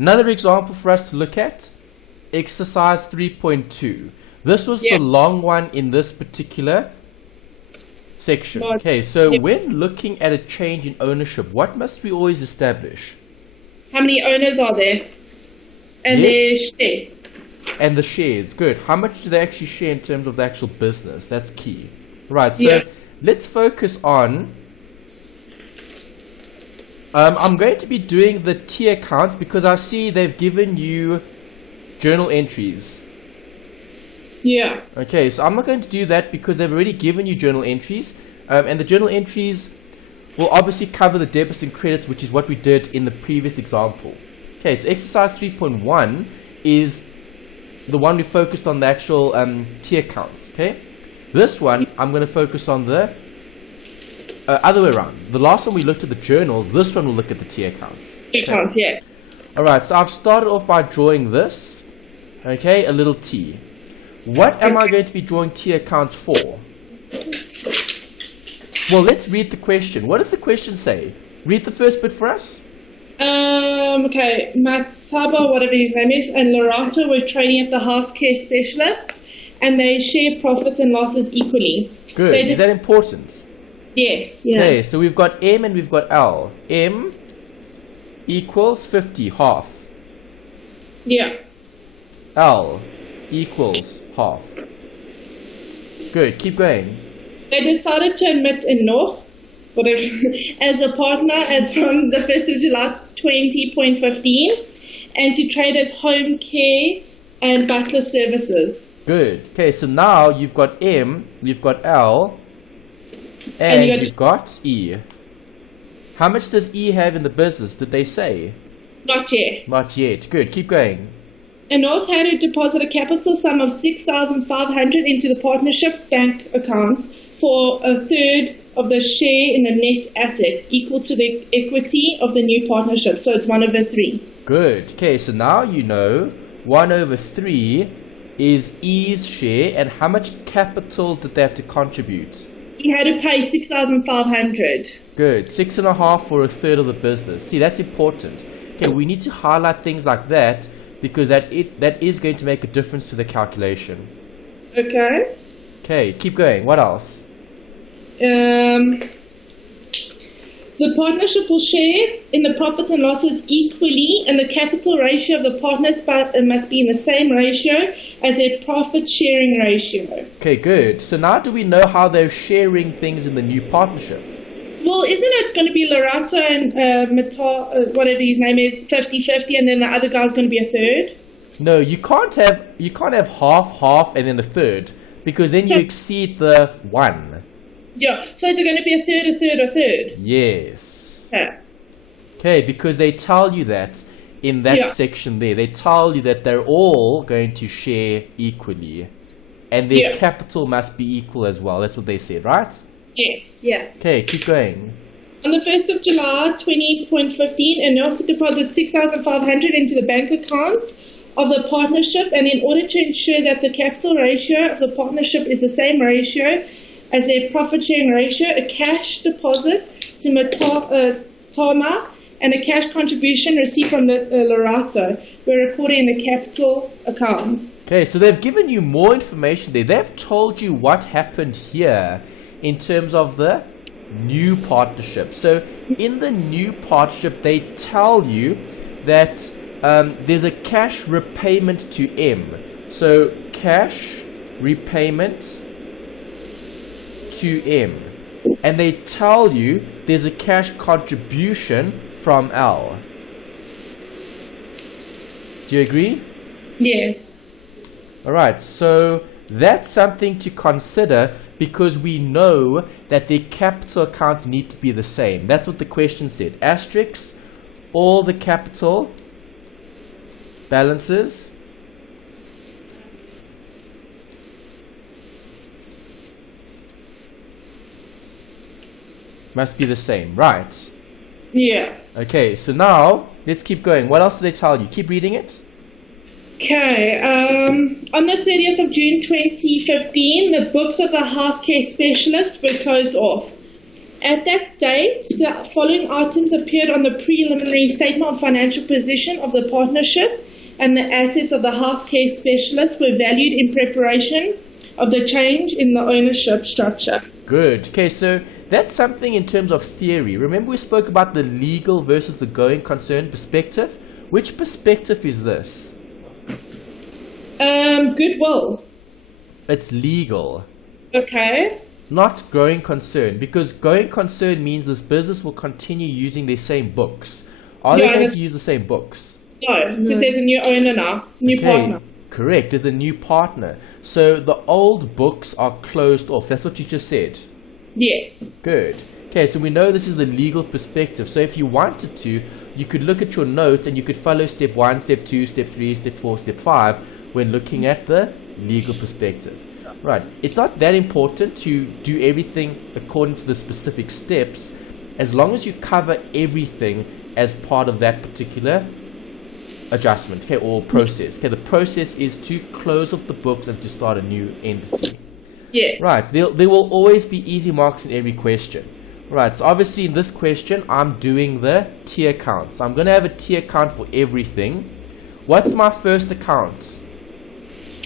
Another example for us to look at, exercise 3.2. This was the long one in this particular section. Okay, so when looking at a change in ownership, what must we always establish? How many owners are there? And their share. And the shares, good. How much do they actually share in terms of the actual business? That's key. Right, so let's focus on... I'm going to be doing the T account because I see they've given you journal entries. Yeah. Okay, so I'm not going to do that because they've already given you journal entries. And the journal entries will obviously cover the debits and credits, which is what we did in the previous example. Okay, so exercise 3.1 is the one we focused on the actual T accounts. Okay, this one I'm going to focus on the other way around. The last one we looked at the journals. This one will look at the T accounts. Account, yes. Alright, so I've started off by drawing this. Okay, a little T. What am I going to be drawing T accounts for? Well, let's read the question. What does the question say? Read the first bit for us. Okay, Mataba, whatever his name is, and Lorato were trading at the house care specialist, and they share profits and losses equally. Good. Is that important? Yes. Yeah. Okay, so we've got M and we've got L. M equals 50, half. Yeah. L equals half. Good, keep going. They decided to admit Enoch as a partner as from the 1st of July 20.15 and to trade as home care and butler services. Good. Okay, so now you've got M, you've got L, and you've got E. How much does E have in the business, did they say? Not yet. Not yet. Good, keep going. Enoch had to deposit a capital sum of 6,500 into the partnership's bank account for a third of the share in the net assets equal to the equity of the new partnership. So it's 1/3. Good. Okay, so now you know 1/3 is E's share, and how much capital did they have to contribute? He had to pay 6,500. Good. 6.5 for a third of the business. See, that's important. Okay, we need to highlight things like that because that is going to make a difference to the calculation. Okay. Okay, keep going. What else? The partnership will share in the profit and losses equally, and the capital ratio of the partners must be in the same ratio as their profit sharing ratio. Okay, good. So now do we know how they're sharing things in the new partnership? Well, isn't it going to be Lorato and whatever his name is, 50-50, and then the other guy's going to be a third? No, you can't have half and then a third, because then you exceed the 1. Yeah, so is it going to be a third? Yes. Yeah. Okay, because they tell you that in that section there. They tell you that they're all going to share equally. And their capital must be equal as well. That's what they said, right? Yeah. Okay, keep going. On the 1st of July 20.15, Enoch deposited 6,500 into the bank account of the partnership, and in order to ensure that the capital ratio of the partnership is the same ratio as their profit sharing ratio, a cash deposit to Tama and a cash contribution received from the Lorato were recorded in the capital accounts. Okay, so they've given you more information there. They've told you what happened here in terms of the new partnership. So in the new partnership, they tell you that there's a cash repayment to M. So cash repayment to M. And they tell you there's a cash contribution from L. Do you agree? Yes. Alright, so that's something to consider because we know that the capital accounts need to be the same. That's what the question said. Asterisk, all the capital balances must be the same, right? Yeah. Okay, so now let's keep going. What else do they tell you? Keep reading it. Okay, on the 30th of June 2015, the books of the house care specialist were closed off. At that date, the following items appeared on the preliminary statement of financial position of the partnership, and the assets of the house care specialist were valued in preparation of the change in the ownership structure. Good. Okay, so that's something in terms of theory. Remember we spoke about the legal versus the going concern perspective? Which perspective is this? Goodwill. It's legal. Okay. Not going concern, because going concern means this business will continue using their same books. Are they going to use the same books? No, because there's a new owner now, new partner. Correct, there's a new partner. So the old books are closed off. That's what you just said. Yes. Good. Okay, so we know this is the legal perspective. So if you wanted to, you could look at your notes and you could follow step 1, step 2, step 3, step 4, step 5 when looking at the legal perspective. Right. It's not that important to do everything according to the specific steps, as long as you cover everything as part of that particular adjustment, okay, or process. Okay, the process is to close off the books and to start a new entity. Yes. Right. There will always be easy marks in every question. Right. So obviously in this question, I'm doing the tier count. So I'm going to have a tier count for everything. What's my first account?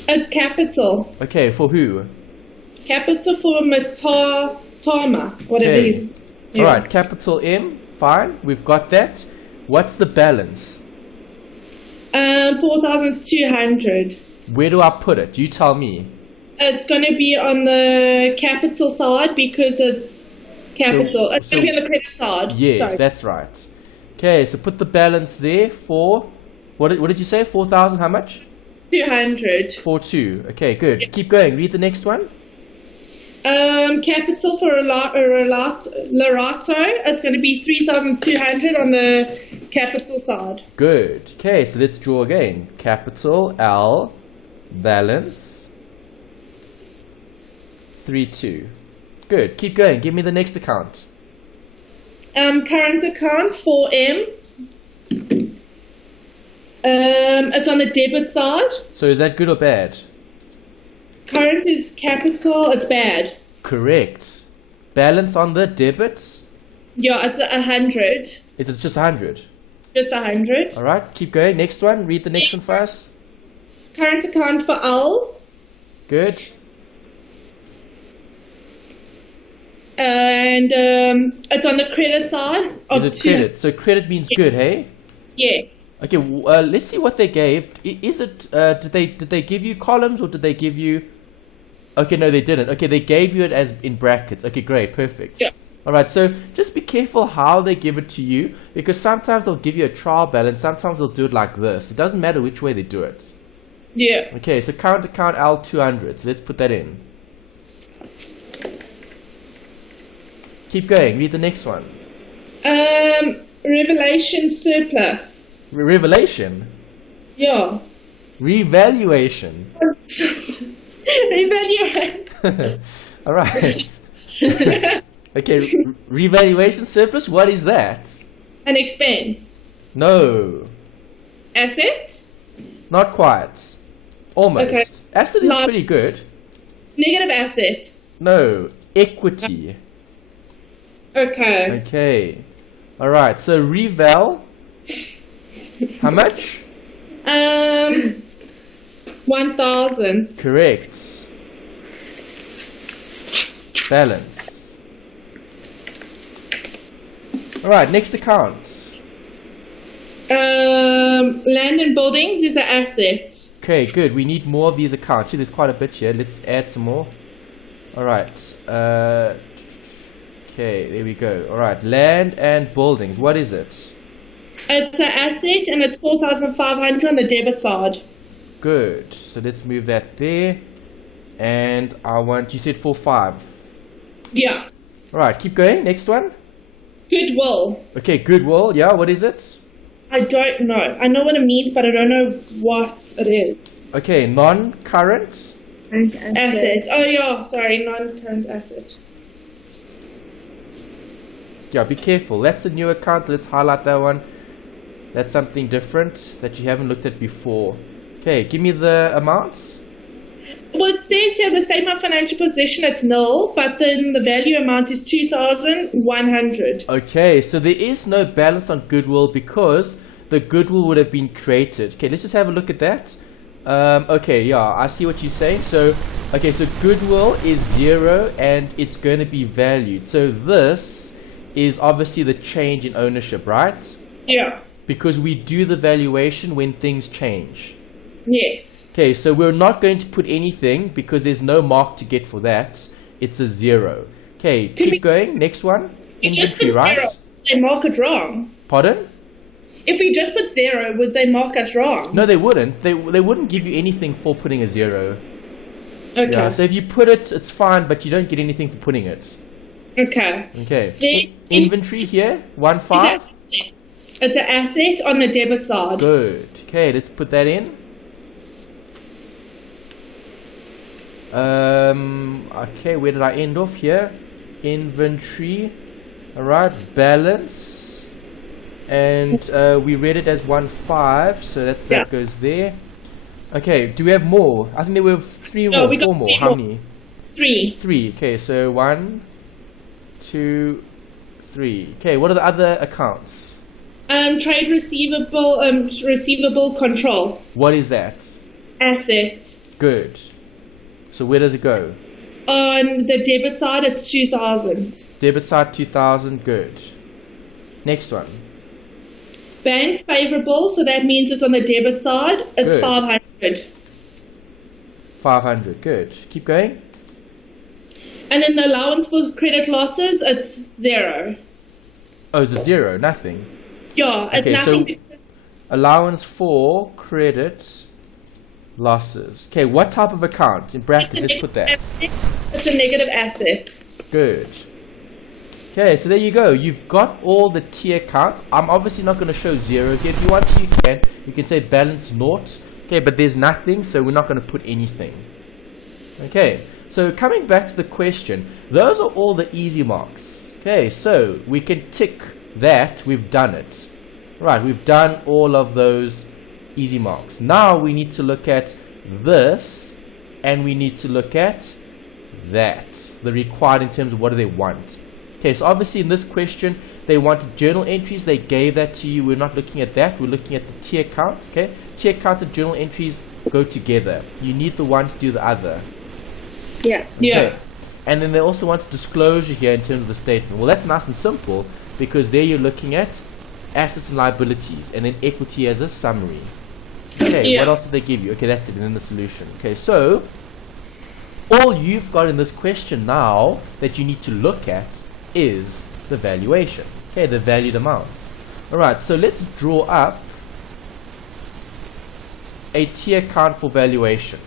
It's capital. Okay, for who? Capital for Matama, whatever Okay. it is. Yeah. Alright, capital M, fine, we've got that. What's the balance? 4,200. Where do I put it? You tell me. It's going to be on the capital side because it's capital. It's going to be on the credit side. Yes, Sorry. that's right. Okay, so put the balance there for, what did you say? 4,000, how much? 200. 4,2. Okay, good. Yeah. Keep going. Read the next one. Capital for Larato, it's going to be 3,200 on the capital side. Good. Okay, so let's draw again. Capital L, balance, 3,2. Good. Keep going. Give me the next account. Current account 4M. It's on the debit side. So is that good or bad? Current is capital, it's bad. Correct. Balance on the debit? Yeah, it's 100. Is it just 100? Just 100. Alright, keep going. Next one. Read the next one for us. Current account for L. Good. And it's on the credit side. Is it credit? So credit means good, hey? Yeah. Okay, let's see what they gave. Is it, did they give you columns or did they give you... Okay, no, they didn't. Okay, they gave you it as in brackets. Okay, great, perfect. Yeah. Alright, so just be careful how they give it to you, because sometimes they'll give you a trial balance, sometimes they'll do it like this. It doesn't matter which way they do it. Yeah. Okay, so current account L200. So let's put that in. Keep going. Read the next one. Revelation surplus. Revelation. Yeah. Revaluation. Revaluation. All right. Okay, revaluation surplus. What is that? An expense. No, Asset. not quite. Almost. Okay. Asset is Li- pretty good. Negative asset. No, equity. Okay. Okay. All right. So reval. How much? 1,000. Correct. Balance. All right. Next account. Land and buildings is an asset. Okay, good. We need more of these accounts. See, there's quite a bit here. Let's add some more. All right. Okay, there we go. All right. Land and buildings. What is it? It's an asset and it's 4,500 on the debit side. Good. So let's move that there. And I want, you said 4.5. Yeah. All right. Keep going. Next one. Goodwill. Okay, goodwill. Yeah, what is it? I don't know. I know what it means, but I don't know what it is. Okay, non-current. Asset. Oh, yeah. Sorry, non-current asset. Yeah, be careful. That's a new account. Let's highlight that one. That's something different that you haven't looked at before. Okay, give me the amounts. Well, it says here the statement of financial position, it's nil, but then the value amount is 2,100. Okay, so there is no balance on goodwill because the goodwill would have been created. Okay, let's just have a look at that. Okay, yeah, I see what you're saying. So, okay, so goodwill is 0 and it's going to be valued. So this is obviously the change in ownership, right? Yeah. Because we do the valuation when things change. Yes. Okay, so we're not going to put anything because there's no mark to get for that. It's a 0. Okay, keep going. Next one. Inventory, right? Zero, they mark it wrong. Pardon? If we just put 0, would they mark us wrong? No, they wouldn't. They wouldn't give you anything for putting a 0. Okay. Yeah, so if you put it, it's fine, but you don't get anything for putting it. Okay. Okay. Inventory here, 1.5. It's an asset on the debit side. Good. Okay, let's put that in. Okay, where did I end off here? Inventory. Alright, balance. And we read it as 1.5, so that goes there. Okay, do we have more? I think there were 3 more, 4 more. How many? 3. 3. Okay, so 1, 2, 3. Okay, what are the other accounts? Trade receivable, receivable control. What is that? Assets. Good. So where does it go? On the debit side, it's 2,000. Debit side 2,000. Good. Next one. Bank favorable, so that means it's on the debit side. It's Good. 500. 500. Good. Keep going. And then the allowance for credit losses, it's 0. Oh, is it 0? Nothing. Yeah, it's Okay, nothing. so allowance for credit losses. Okay, what type of account? In brackets, let's put that. It's a negative asset. Good. Okay, so there you go. You've got all the tier counts. I'm obviously not going to show 0 here. If you want to, you can. You can say balance naught. Okay, but there's nothing, so we're not going to put anything. Okay, so coming back to the question, those are all the easy marks. Okay, so we can tick that. We've done it. Right, we've done all of those easy marks. Now we need to look at this, and we need to look at that. The required in terms of what do they want. Okay, so obviously in this question, they wanted journal entries. They gave that to you. We're not looking at that. We're looking at the tier counts. Okay, tier count and journal entries go together. You need the one to do the other. Yeah. Okay. Yeah. And then they also want disclosure here in terms of the statement. Well, that's nice and simple because there you're looking at assets and liabilities and then equity as a summary. Okay, Yeah. what else did they give you? Okay, that's it, and then the solution. Okay, so all you've got in this question now that you need to look at is the valuation. Okay, the valued amounts. Alright, so let's draw up a tier count for valuation.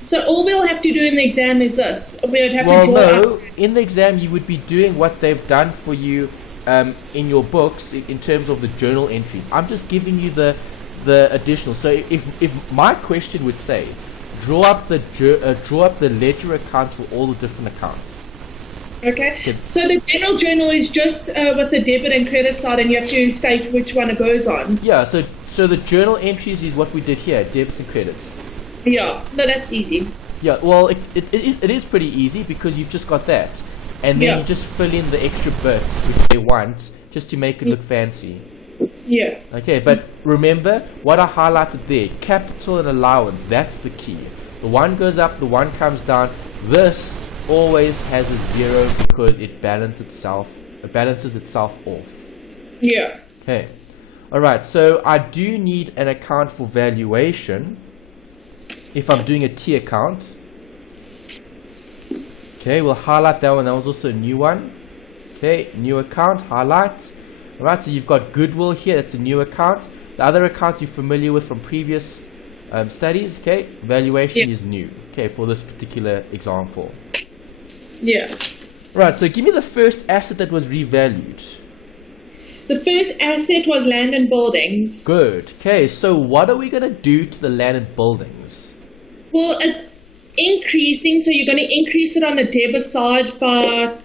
So all we'll have to do in the exam is this. We would have Well, to draw no, up. in the exam you would be doing what they've done for you in your books in terms of the journal entries. I'm just giving you the additional. So if my question would say, draw up the ledger accounts for all the different accounts. Okay. So the general journal is just with the debit and credit side, and you have to state which one it goes on. Yeah, so the journal entries is what we did here, debits and credits. Yeah. No, that's easy. Yeah, well, it is pretty easy because you've just got that. And then Yeah. you just fill in the extra bits which they want just to make it look fancy. Yeah. Okay, but remember what I highlighted there, capital and allowance, that's the key. The one goes up, the one comes down. This always has a 0 because it balances itself off. Yeah. Okay. Alright, so I do need an account for valuation if I'm doing a tier count. Okay, we'll highlight that one. That was also a new one. Okay, new account, highlight. Alright, so you've got goodwill here. That's a new account. The other accounts you're familiar with from previous studies. Okay, valuation is new. Okay, for this particular example. Yeah. Right, so give me the first asset that was revalued. The first asset was land and buildings. Good. Okay, so what are we going to do to the land and buildings? Well, it's increasing, so you're going to increase it on the debit side by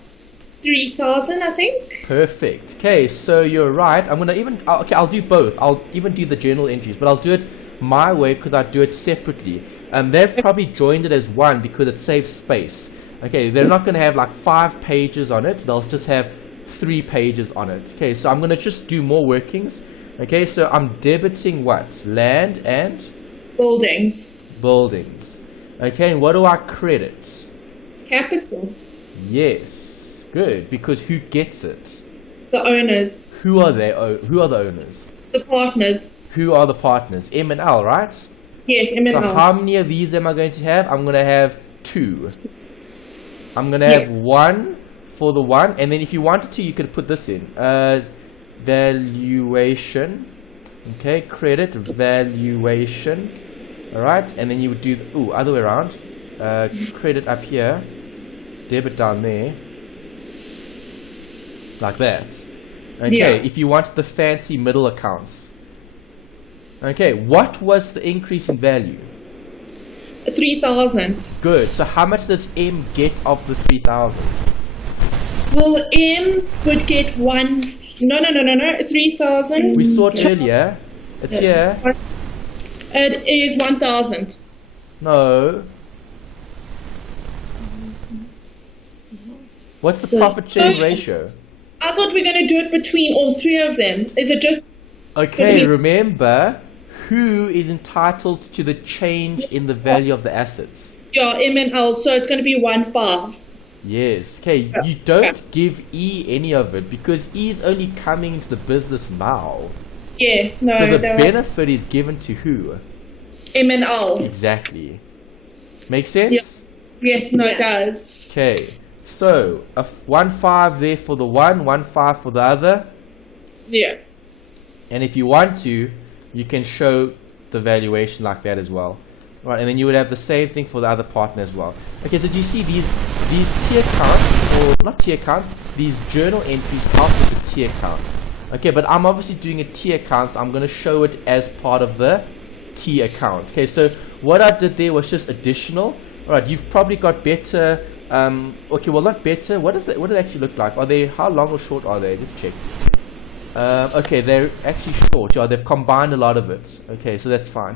3,000, I think. Perfect. Okay, so you're right. I'm going to I'll do both. I'll even do the journal entries, but I'll do it my way because I do it separately. They've probably joined it as one because it saves space. Okay, they're not going to have like 5 pages on it. They'll just have 3 pages on it. Okay, so I'm going to just do more workings. Okay, so I'm debiting what? Land and? Buildings. Buildings. Okay, and what do I credit? Capital. Yes, good, because who gets it? The owners. Who are they? Who are the owners? The partners. Who are the partners? M and L, right? Yes, M and So L. how many of these am I going to have? I'm going to have 2. I'm going to have 1 for the 1, and then if you wanted to, you could put this in. Valuation. Okay, credit valuation. Alright, and then you would do, other way around. Credit up here, debit down there. Like that. Okay, if you want the fancy middle accounts. Okay, what was the increase in value? 3,000. Good. So how much does M get of the 3,000? Well, M would get 1. No. 3,000. We saw it earlier. It's here. It is 1,000. No. What's the profit sharing ratio? I thought we were going to do it between all 3 of them. Is it just... Okay, remember, who is entitled to the change in the value of the assets? Yeah, M and L, so it's going to be 1,500. Yes. Okay, you don't give E any of it because E is only coming into the business now. Yes, no. So the benefit is given to who? M and L. Exactly. Make sense? Yes, no, it does. Okay. So a 1,500 there for the one, 1,500 for the other. Yeah. And if you want to, you can show the valuation like that as well. Right, and then you would have the same thing for the other partner as well. Okay, so do you see these T accounts, or not T accounts, these journal entries after the T accounts. Okay, but I'm obviously doing a T account, so I'm going to show it as part of the T account. Okay, so what I did there was just additional. Alright, you've probably got better, okay, well not better, what do they actually look like? Are they, how long or short are they? Just check. Okay, they're actually short. Yeah, they've combined a lot of it. Okay, so that's fine.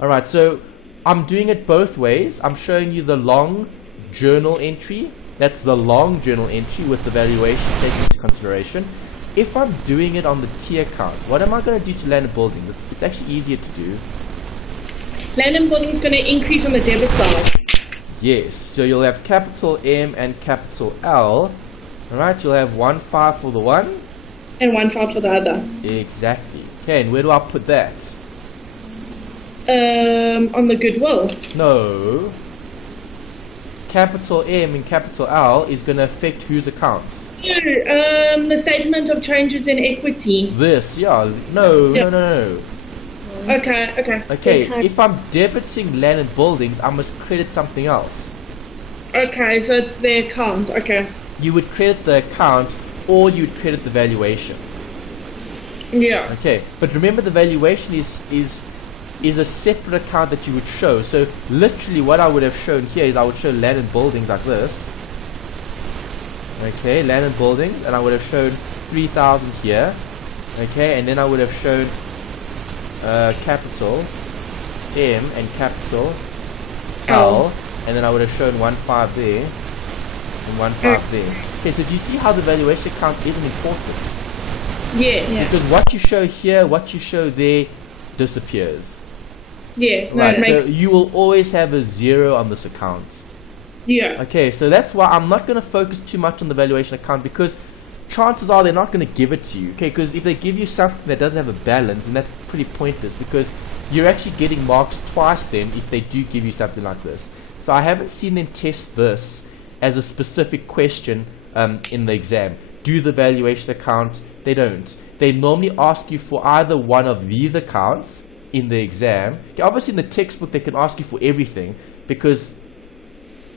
Alright, so I'm doing it both ways. I'm showing you the long journal entry. That's the long journal entry with the valuation taken into consideration. If I'm doing it on the T account, what am I going to do to land and building? It's actually easier to do. Land and building is going to increase on the debit side. Yes, so you'll have capital M and capital L. Alright, you'll have 1,500 for the one. And 1,500 for the other. Exactly. Okay, and where do I put that? On the goodwill. No. Capital M and capital L is going to affect whose accounts? The statement of changes in equity. This, yeah. No. Okay. Okay, if I'm debiting land and buildings, I must credit something else. Okay, so it's the account. Okay. You would credit the account, or you would credit the valuation. Yeah. Okay, but remember the valuation is a separate account that you would show. So literally what I would have shown here is I would show land and buildings like this. Okay, land and buildings, and I would have shown 3,000 here. Okay, and then I would have shown capital M and capital L, and then I would have shown 1,500 there and 1,500 there. Okay, so do you see how the valuation account isn't important? Yes. Because what you show here, what you show there disappears. Yes, no, Right, it makes... so you will always have a 0 on this account. Yeah. Okay, so that's why I'm not going to focus too much on the valuation account, because chances are they're not going to give it to you. Okay, because if they give you something that doesn't have a balance, then that's pretty pointless, because you're actually getting marks twice then if they do give you something like this. So I haven't seen them test this as a specific question in the exam. Do the valuation account? They don't. They normally ask you for either one of these accounts in the exam. Okay, obviously in the textbook they can ask you for everything because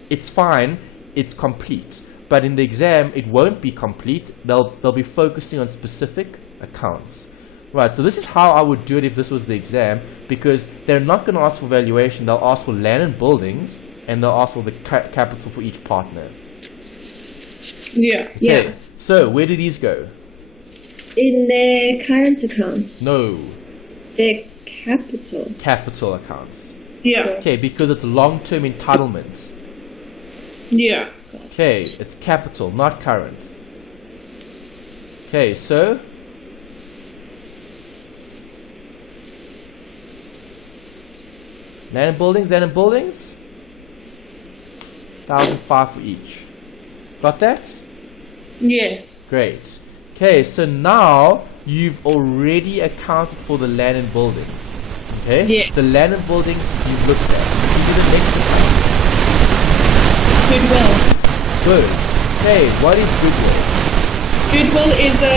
it's fine, it's complete. But in the exam it won't be complete. They'll be focusing on specific accounts. Right, so this is how I would do it if this was the exam, because they're not going to ask for valuation. They'll ask for land and buildings, and they'll ask for the capital for each partner. Yeah. Okay, so where do these go? In the current account. No. The Capital. Capital accounts. Yeah. Okay, because it's long-term entitlement. Yeah. Okay, it's capital, not current. Okay, so land and buildings, 1,005 for each. Got that? Yes. Great. Okay, so now you've already accounted for the land and buildings. Okay? Yeah. The land and buildings you've looked at. You do the next one. Goodwill. Good. Okay, what is goodwill? Goodwill is a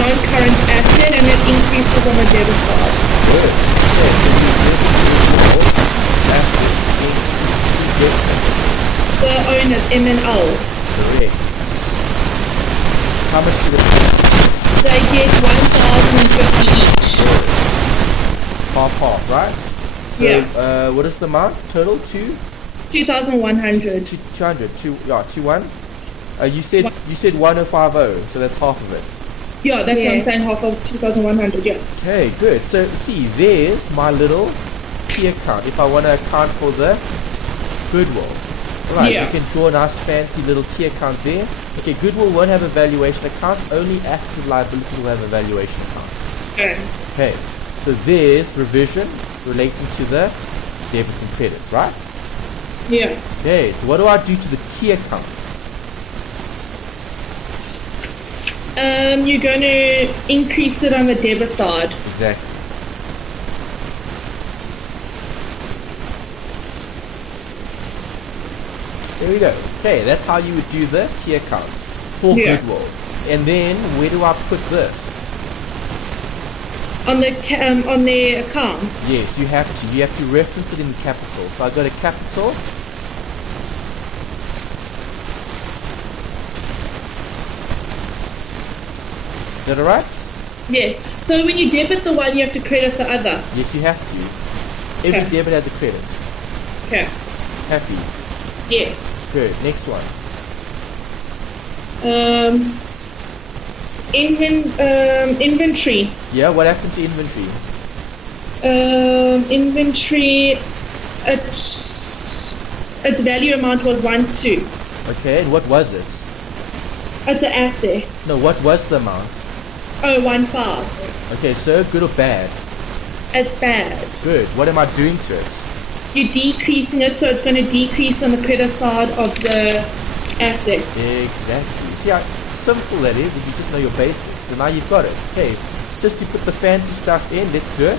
non-current asset and it increases on the debit side. Good. Okay, so you look at goodwill. Asset increase. The owners, M&L, Correct. How much do they get 1,050 each. half, right? So, Yeah. what is the amount? Total? 2,100. 200. 21. You said 1050, so that's half of it. Yeah, that's what I'm Yes. saying, half of 2,100, yeah. Okay, good. So see, there's my little T account. If I want to account for the goodwill, right? Yeah. You can draw a nice fancy little T account there. Okay, goodwill won't have a valuation account. Only assets and liabilities will have a valuation account. Okay. Okay, so there's revision relating to the debits and credits, right? Yeah. Okay, so what do I do to the T account? You're going to increase it on the debit side. Exactly. There we go. Okay, that's how you would do the T account for Yeah. goodwill. And then where do I put this? On the accounts. Yes, you have to. You have to reference it in the capital. So I go to capital. Is that alright? Yes. So when you debit the one, you have to credit the other. Yes, you have to. Every Okay. debit has a credit. Okay. Happy. Yes. Good. Next one. Inventory. Yeah, what happened to inventory? Inventory. Its value amount was 1.2. Okay, and what was it? It's an asset. No, what was the amount? Oh, 1.5. Okay, so good or bad? It's bad. Good. What am I doing to it? You're decreasing it, so it's going to decrease on the credit side of the asset. Exactly. See how simple that is if you just know your basics. So now you've got it. Okay, just to put the fancy stuff in, let's do it.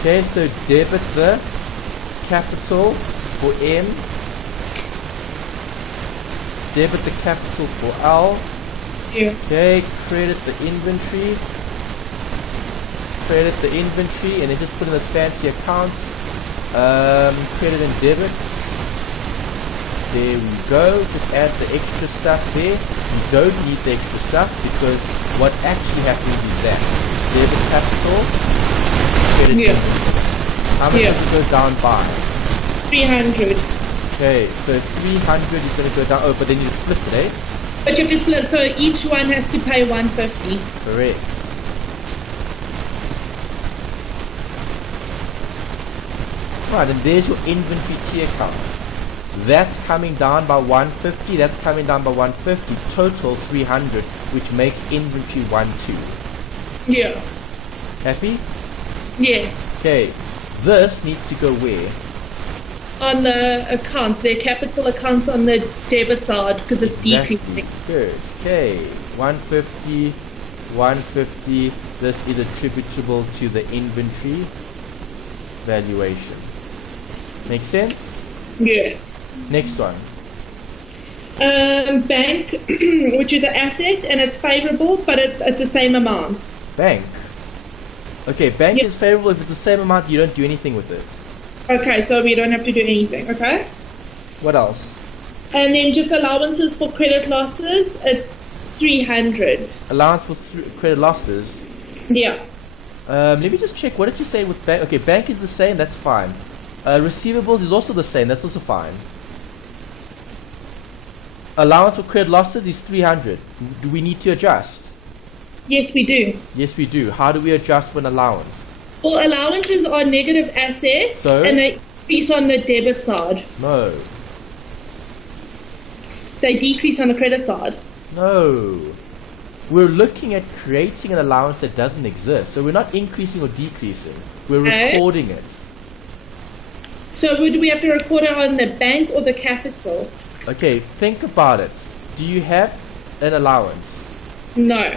Okay, so debit the capital for M. Debit the capital for L. Yeah. Okay, credit the inventory. Credit the inventory, and then just put in those fancy accounts. Credit and debit. There we go. Just add the extra stuff there. You don't need the extra stuff because what actually happens is that debit capital, credit Yeah. inventory. How much Yeah. does it go down by? 300. Okay, so 300 is going to go down. Oh, but then you split it, eh? But you have to split, so each one has to pay 150. Correct. Right, and there's your inventory T account. That's coming down by 150, that's coming down by 150, total 300, which makes inventory 12. Yeah. Happy? Yes. Okay, this needs to go where? On the accounts, their capital accounts on the debit side because it's Exactly. decreasing. Good. Okay, 150, 150, this is attributable to the inventory valuation. Make sense? Yes. Next one. Bank, which is an asset and it's favorable, but it's the same amount. Bank. Okay, bank Yep. is favorable if it's the same amount, you don't do anything with it. Okay, so we don't have to do anything, okay? What else? And then just allowances for credit losses, it's 300. Allowance for credit losses. Yeah. Let me just check. What did you say with bank? Okay, bank is the same. That's fine. Receivables is also the same. That's also fine. Allowance for credit losses is 300. Do we need to adjust? Yes, we do. Yes, we do. How do we adjust for an allowance? Well, allowances are negative assets, So? and they increase on the debit side. No. They decrease on the credit side. No. We're looking at creating an allowance that doesn't exist. So we're not increasing or decreasing. We're recording it. So would we have to record it on the bank or the capital? Okay, think about it. Do you have an allowance? No.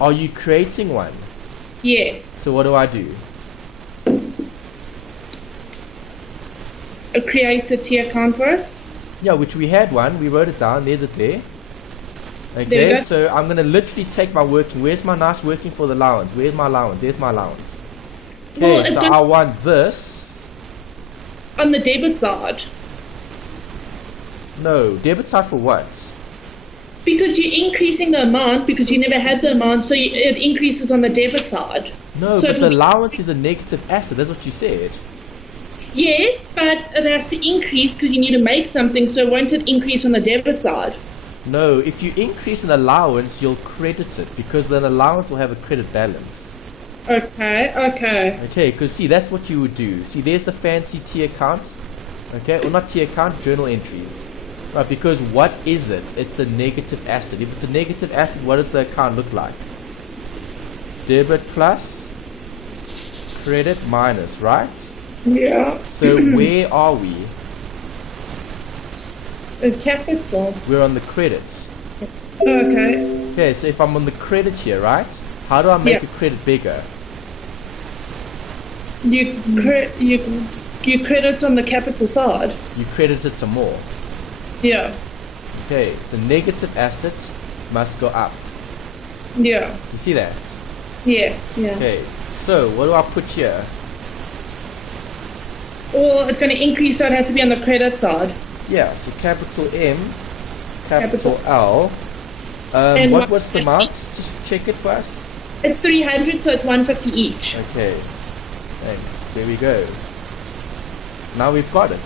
Are you creating one? Yes. So what do I do? Create a T account for it. Yeah, which we had one. We wrote it down. There's it there. There Okay, you go. so I'm going to literally take my working. Where's my nice working for the allowance? Where's my allowance? There's my allowance. Okay, Well, it's so I want this. on the debit side. No, debit side for what? Because you're increasing the amount because you never had the amount, so it increases on the debit side. No, So but it the will be- allowance is a negative asset. That's what you said. Yes, but it has to increase because you need to make something, so won't it increase on the debit side? No, if you increase an allowance, you'll credit it because then allowance will have a credit balance. Okay. Okay, because see, that's what you would do. See, there's the fancy T account. Okay, or not T account, journal entries. Right, because what is it? It's a negative asset. If it's a negative asset, what does the account look like? Debit plus, credit minus, right? Yeah. So where are we? Capital. We're on the credit. Okay. Okay, so if I'm on the credit here, right? How do I make Yeah. the credit bigger? You credit on the capital side. You credit it some more. Yeah. Okay, so negative asset must go up. Yeah. You see that? Yes. Yeah. Okay, so what do I put here? Well, it's going to increase, so it has to be on the credit side. Yeah, so capital M, capital Capital. L. And What what- was the amount? Just check it for us. It's 300, so it's 150 each. Okay, thanks. There we go. Now we've got it.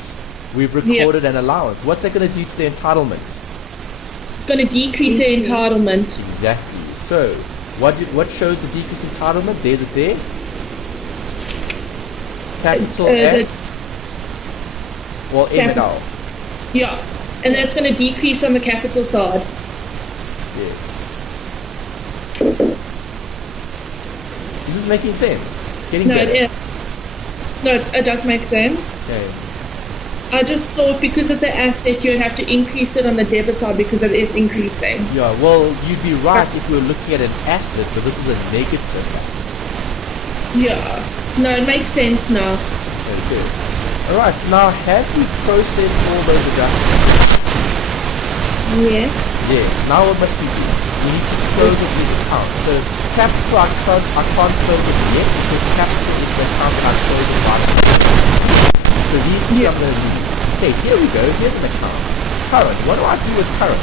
We've recorded an allowance. What's that going to do to the entitlement? It's going to decrease the entitlement. Exactly. So, what shows the decrease in entitlement? There's it there. Capital the F. Well, M and L. Yeah. And that's going to decrease on the capital side. Yes. Is this making sense? Getting No, better? it is. No, it does make sense. Okay. I just thought because it's an asset, you'd have to increase it on the debit side because it is increasing. Yeah, well, you'd be right if we were looking at an asset, but this is a negative asset. Yeah. No, it makes sense now. Very good. Alright, so now have we processed all those adjustments? Yes. Yes. Now what must we do? We need to close of this account. So capital I can't close it yet because capital is the account that I'm closing right now. So these things I'm going to leave. Okay, here we go. Here's an account. Current. What do I do with current?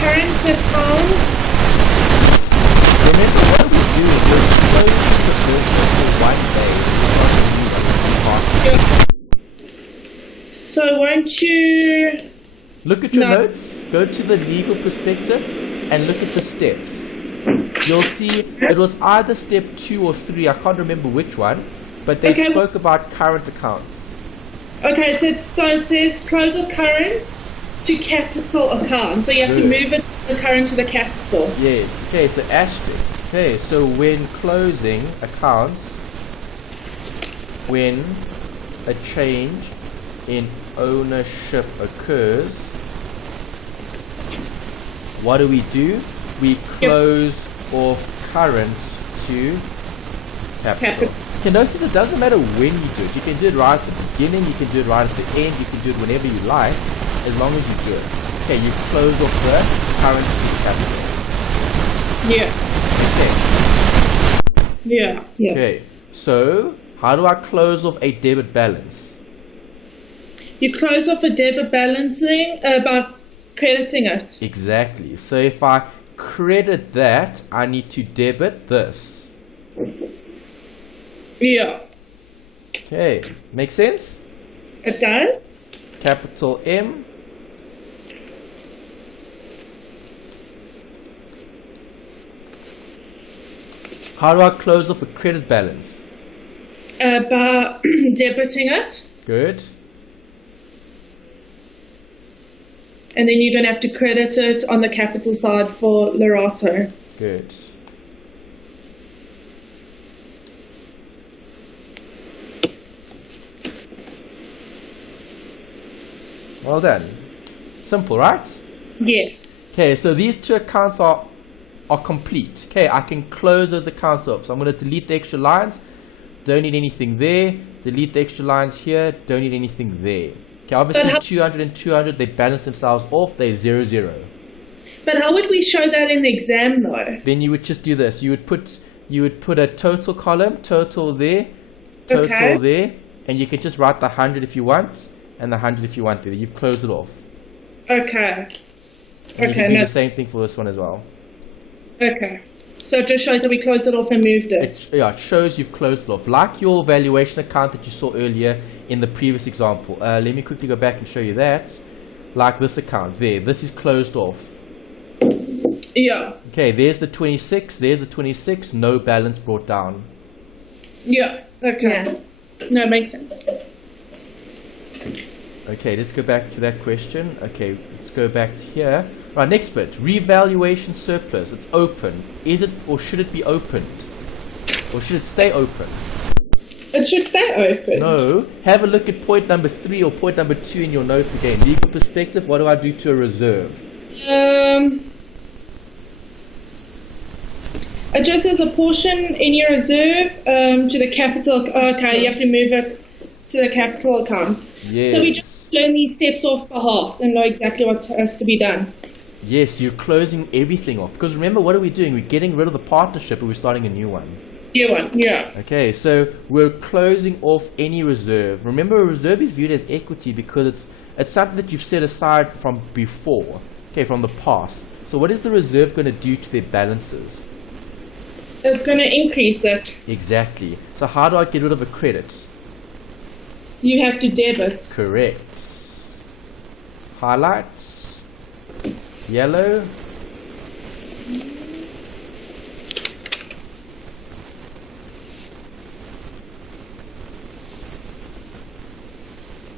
Current accounts. Remember what we do is we're closing the business for 1 day. So won't you... Look at your No. notes, go to the legal perspective, and look at the steps. You'll see it was either step 2 or 3, I can't remember which one, but they Okay. spoke about current accounts. Okay, so it says close of current to capital account. So you have to Good. move it from the current to the capital. Yes, okay, so asterisk. Okay, so when closing accounts, when a change in ownership occurs, what do? We close off current to capital. Okay, notice it doesn't matter when you do it. You can do it right at the beginning, you can do it right at the end, you can do it whenever you like, as long as you do it. Okay, you close off the current to capital. Yeah. Okay. Yeah. Okay, so how do I close off a debit balance? You close off a debit balancing by crediting it. Exactly. So if I credit that, I need to debit this. Yeah. Okay, make sense? It does? Capital M. How do I close off a credit balance? By debiting it, Good. and then you're going to have to credit it on the capital side for Lerato. Good. Well done. Simple, right? Yes. Okay, so these two accounts are complete. Okay, I can close those accounts off. So I'm going to delete the extra lines. Don't need anything there. Delete the extra lines here. Don't need anything there. Okay, obviously 200 and 200, they balance themselves off. They're 0, 0. But how would we show that in the exam, though? Then you would just do this. You would put a total column, total there, total there, and you can just write the 100 if you want, and the 100 if you want there. You've closed it off. Okay. And you can do the same thing for this one as well. Okay. So it just shows that we closed it off and moved it. It shows you've closed it off. Like your valuation account that you saw earlier in the previous example. Let me quickly go back and show you that. Like this account there. This is closed off. Yeah. Okay, there's the 26. There's the 26. No balance brought down. Yeah. Okay. Yeah. No, it makes sense. Okay, let's go back to that question. Okay, let's go back to here. Right, next bit. Revaluation surplus. It's open. Is it or should it be opened? Or should it stay open? It should stay open. No. Have a look at point number 3 or point number 2 in your notes again. Legal perspective, what do I do to a reserve? Adjust as a portion in your reserve to the capital. Okay, you have to move it to the capital account. Yes. So we just learn these steps off by heart and know exactly what has to be done. Yes, you're closing everything off. Because remember, what are we doing? We're getting rid of the partnership and we're starting a new one. New one, yeah. Okay, so we're closing off any reserve. Remember, a reserve is viewed as equity because it's something that you've set aside from before, okay, from the past. So what is the reserve going to do to their balances? It's going to increase it. Exactly. So how do I get rid of a credit? You have to debit. Correct. Highlight. Yellow.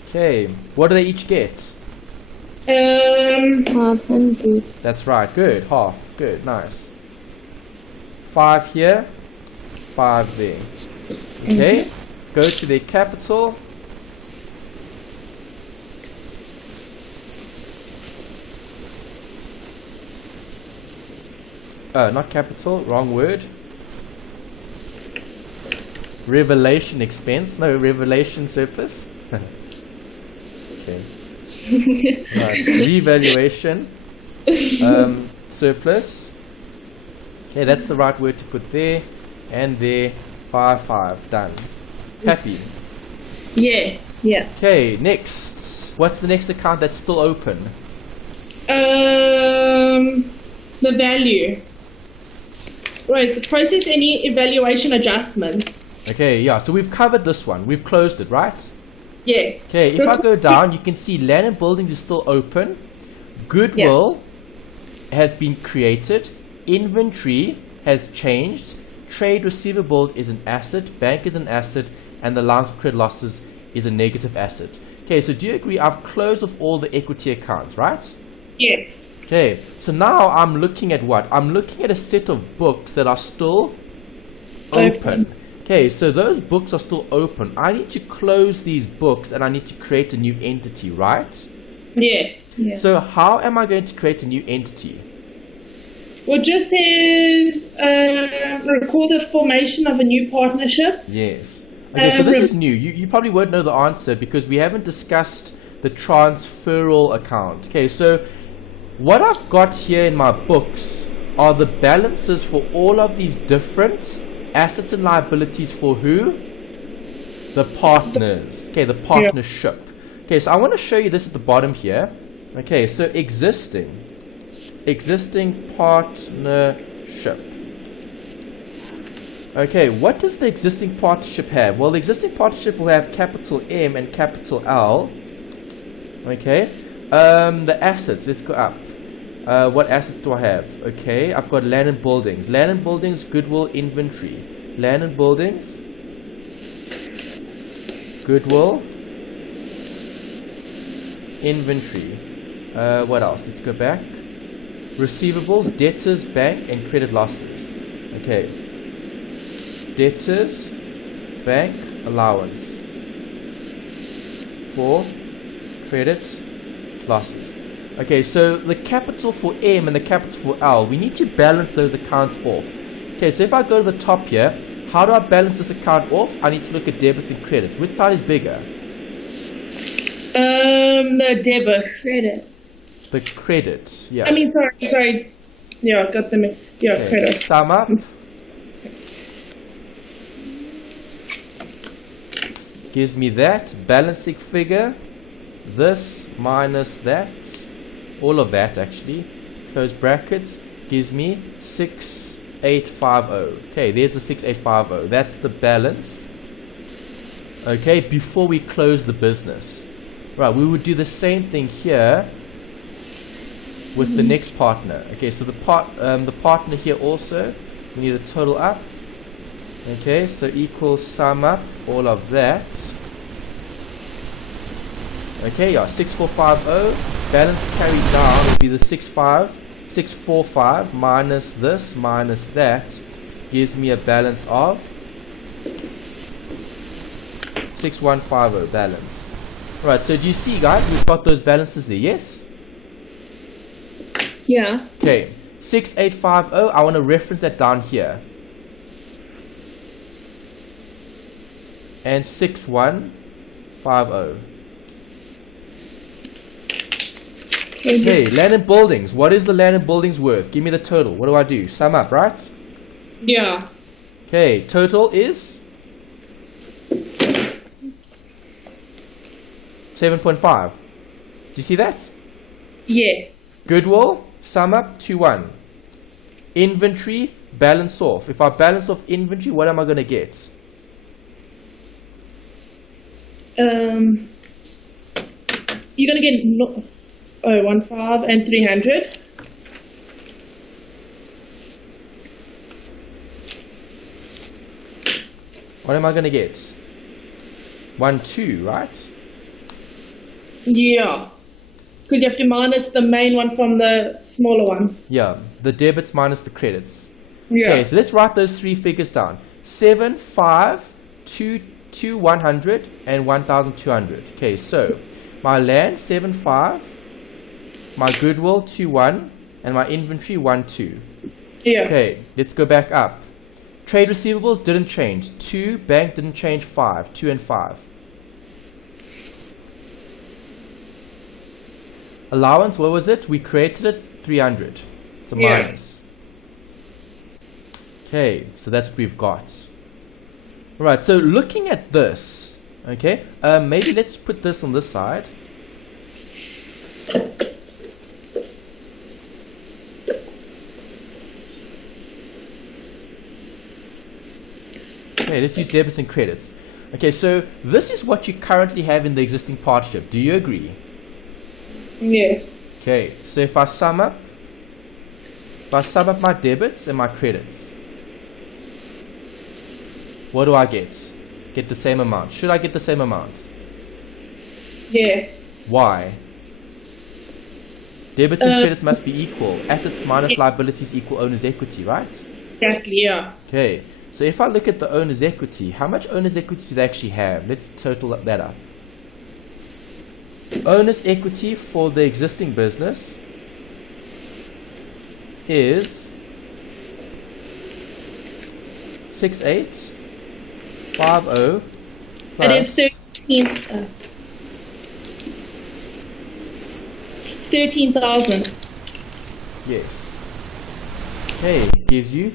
Okay, what do they each get? 500. That's right, good, half, good, nice. 5 here, 5 there. Okay, go to their capital. Not capital, wrong word. Revelation expense, no, revelation surplus. Okay. Right. Revaluation surplus. Okay, that's the right word to put there. And there, 5, 5, done. Happy? Yes. Yeah. Okay, next. What's the next account that's still open? The value. Right, process any evaluation adjustments. Okay, yeah, so we've covered this one. We've closed it, right? Yes. Okay, if I go down, you can see land and buildings is still open. Goodwill has been created. Inventory has changed. Trade receivables is an asset. Bank is an asset. And the allowance for credit losses is a negative asset. Okay, so do you agree I've closed off all the equity accounts, right? Yes. Okay, so now I'm looking at what? I'm looking at a set of books that are still open. Okay, so those books are still open. I need to close these books and I need to create a new entity, right? Yes. Yeah. So how am I going to create a new entity? Well, it just says record the formation of a new partnership. Yes. Okay, so this is new. You probably won't know the answer because we haven't discussed the transferal account. Okay, so what I've got here in my books are the balances for all of these different assets and liabilities for who? The partners. Okay, the partnership. Okay, so I want to show you this at the bottom here. Okay, so existing partnership. Okay, what does the existing partnership have? Well, the existing partnership will have capital M and capital L. Okay, the assets, let's go up. What assets do I have? Okay, I've got land and buildings. Land and buildings, goodwill, inventory. Land and buildings, goodwill, inventory. What else? Let's go back. Receivables, debtors, bank, and credit losses. Okay. Debtors, bank, allowance. For credit losses. Okay, so the capital for M and the capital for L, we need to balance those accounts off. Okay, so if I go to the top here, how do I balance this account off? I need to look at debits and credits. Which side is bigger? The debit. Credit. The credit, yeah. I mean, sorry. Yeah, got them. Yeah, Okay, credit. sum up. Gives me that. Balancing figure. This minus that. All of that actually. Close brackets. Gives me 6850. Okay, there's the 6850. That's the balance. Okay, before we close the business. Right, we would do the same thing here with the next partner. Okay, so the partner here also, we need a total up. Okay, so equals sum up all of that. Okay, yeah, 6450. Balance carried down will be the 645 minus this minus that gives me a balance of 6150 balance. Right, so do you see, guys, we've got those balances there, yes? Yeah. Okay, 6850, I want to reference that down here. And 6150. Okay, land and buildings. What is the land and buildings worth? Give me the total. What do I do? Sum up, right? Yeah. Okay, total is 7.5. Do you see that? Yes. Goodwill, sum up, 2.1. Inventory, balance off. If I balance off inventory, what am I going to get? You're gonna get 15 and 300. What am I going to get? 1.2, right? Yeah. Because you have to minus the main one from the smaller one. Yeah, the debits minus the credits. Yeah. Okay, so let's write those three figures down. 7, 5, 2, 100, and 1,200. Okay, so my land 7.5, my goodwill 2.1, and my inventory 1.2. Yeah. Okay, let's go back up. Trade receivables didn't change. 2, bank didn't change. 5, 2 and 5. Allowance, what was it? We created it 300. It's a minus. Okay, so that's what we've got. Right, so looking at this, okay, maybe let's put this on this side. Okay, let's use debits and credits. Okay, so this is what you currently have in the existing partnership. Do you agree? Yes. Okay, so if I sum up my debits and my credits, what do I get? Get the same amount. Should I get the same amount? Yes. Why? Debits and credits must be equal. Assets minus liabilities equal owner's equity, right? Exactly, yeah. Okay, so if I look at the owner's equity, how much owner's equity do they actually have? Let's total that up. Owner's equity for the existing business is 6850 plus It is 13,000. Yes. Okay, gives you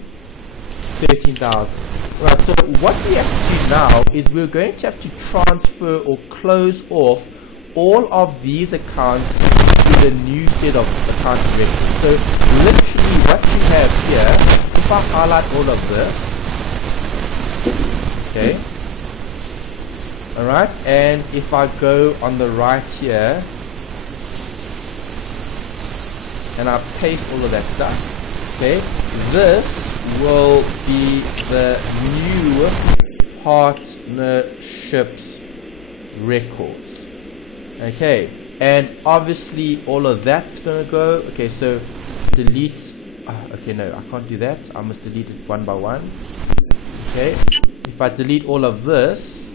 13,000. Right, so what we have to do now is we're going to have to transfer or close off all of these accounts to the new set of accounts records. So literally what you have here, if I highlight all of this, okay, alright, and if I go on the right here, and I paste all of that stuff. Okay, this will be the new partnerships records. Okay, and obviously all of that's gonna go. Okay, so delete. Okay, no, I can't do that. I must delete it one by one. Okay, if I delete all of this,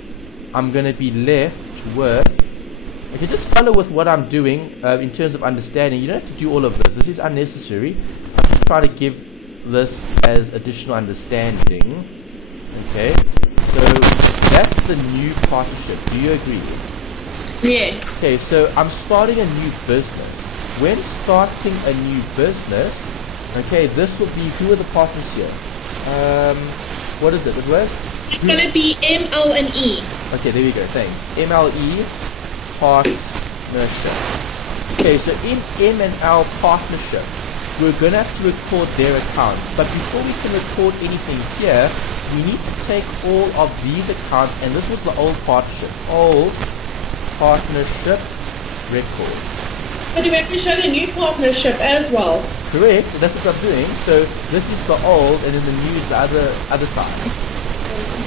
I'm gonna be left with. Okay, just follow with what I'm doing in terms of understanding. You don't have to do all of this. This is unnecessary. I just try to give this as additional understanding. Okay, so that's the new partnership. Do you agree? Yes. Okay, so I'm starting a new business. When starting a new business, okay, this will be, who are the partners here? What is it? It was? It's going to be M, L, and E. Okay, there we go. Thanks. MLE partnership. Okay, so in M and L partnership, we're going to have to record their accounts. But before we can record anything here, we need to take all of these accounts, and this was the old partnership. Old partnership record. But you have to show the new partnership as well. Correct, that's what I'm doing. So this is the old, and then the new is the other side.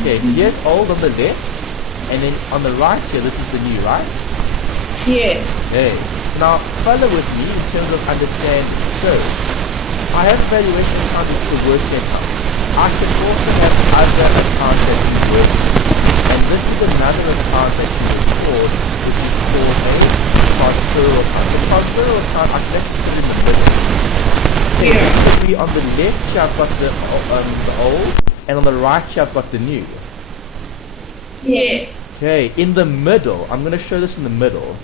Okay, so here's old on the left, and then on the right here, this is the new, right? Yes. Okay, now follow with me in terms of understanding. So, I have valuation account which is a working account. I can also have other accounts that we work with. And this is another account that you record, which is called a transferal account. The transferal account, I can actually put in the middle. Okay, Yeah. basically on the left here I've got the old, and on the right here I've got the new. Yes. Okay, in the middle, I'm going to show this in the middle.